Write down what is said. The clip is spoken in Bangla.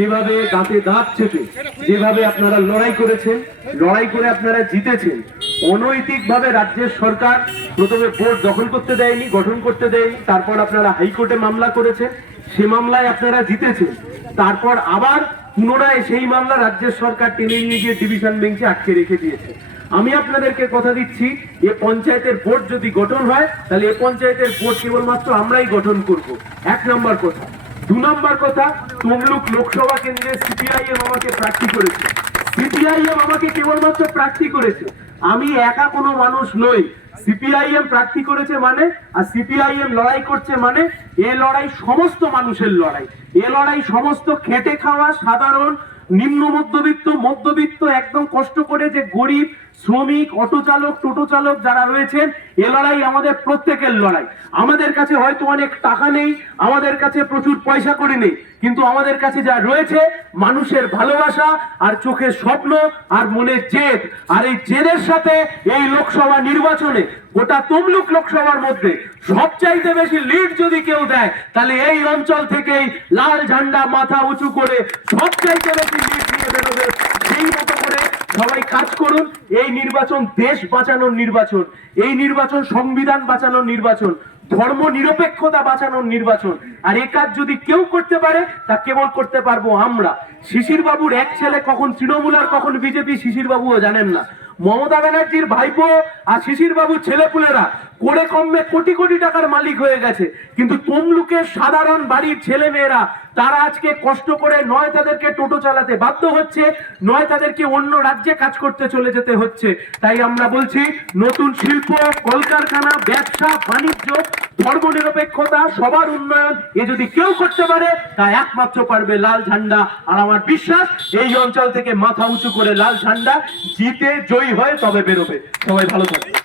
যেভাবে দাঁতে দাঁত চেপে যেভাবে আপনারা লড়াই করেছেন, লড়াই করে আপনারা জিতেছেন অনৈতিক ভাবে রাজ্যের সরকার প্রথমে বোর্ড দখল করতে দেয়নি, গঠন করতে দেয়নি, তারপর আপনারা হাইকোর্টে মামলা করেছেন, সে মামলায় আপনারা জিতেছেন, তারপর আবার পুনরায় সেই মামলা রাজ্যের সরকার টেনে নিয়ে গিয়ে ডিভিশন বেঞ্চে আটকে রেখে দিয়েছে। আমি আপনাদেরকে কথা দিচ্ছি, এ পঞ্চায়েতের বোর্ড যদি গঠন হয়, তাহলে এ পঞ্চায়েতের বোর্ড কেবলমাত্র আমরাই গঠন করব। এক নম্বর কথা। দু নম্বর কথা, তমলুক লোকসভা কেন্দ্রে সিপিআইএম আমাকে প্রার্থী করেছে। সিপিআইএম আমাকে কেবলমাত্র প্রার্থী করেছে। আমি একা কোনো মানুষ নই। সিপিআইএম প্রার্থী করেছে মানে আর সিপিআইএম লড়াই করছে মানে এ লড়াই সমস্ত মানুষের লড়াই। এ লড়াই সমস্ত খেটে খাওয়া সাধারণ নিম্ন মধ্যবিত্ত মধ্যবিত্ত, একদম কষ্ট করে যে গরিব শ্রমিক, অটো চালক, টোটো চালক যারা রয়েছেন, এ লড়াই আমাদের প্রত্যেকের লড়াই। আমাদের কাছে হয়তো অনেক টাকা নেই, আমাদের কাছে প্রচুর পয়সা করে নেই, কিন্তু আমাদের কাছে যা রয়েছে, মানুষের ভালোবাসা আর চোখের স্বপ্ন আর মনের জেদ। আর এই জেদের সাথে এই লোকসভা নির্বাচনে গোটা তমলুক লোকসভার মধ্যে সবচাইতে বেশি লিড যদি কেউ দেয়, তাহলে এই অঞ্চল থেকেই লাল ঝান্ডা মাথা উঁচু করে সবচাইতে বেশি লিড নিয়ে বেরোবে সেই মতো কাজ করুন, এই নির্বাচন দেশ বাঁচানোর নির্বাচন, এই নির্বাচন সংবিধান বাঁচানোর নির্বাচন, ধর্ম নিরপেক্ষতা বাঁচানোর নির্বাচন। আর এ কাজ যদি কেউ করতে পারে, তা কেবল করতে পারব আমরা। শিশির বাবুর এক ছেলে কখন তৃণমূল আর কখন বিজেপি শিশির বাবুও জানেন না। মমতা ব্যানার্জির ভাইপো আর শিশির বাবুর ছেলেপুলেরা করে কমবে কোটি কোটি টাকার মালিক হয়ে গেছে। কিন্তু তমলুকের সাধারণ বাড়ির ছেলে মেয়েরা তারা আজকে কষ্ট করে নয় তাদেরকে টোটো চালাতে বাধ্য হচ্ছে, নয় তাদেরকে অন্য রাজ্যে কাজ করতে চলে যেতে হচ্ছে। তাই আমরা বলছি, নতুন শিল্প, কলকারখানা, ব্যবসা, বাণিজ্য ধর্মনিরপেক্ষতা, সবার উন্নয়ন, এ যদি কেউ করতে পারে, তা একমাত্র পারবে লাল ঝান্ডা। আর আমার বিশ্বাস, এই অঞ্চল থেকে মাথা উঁচু করে লাল ঝান্ডা জিতে জয়ী হয় তবে বেরোবে। সবাই ভালো থাকবে।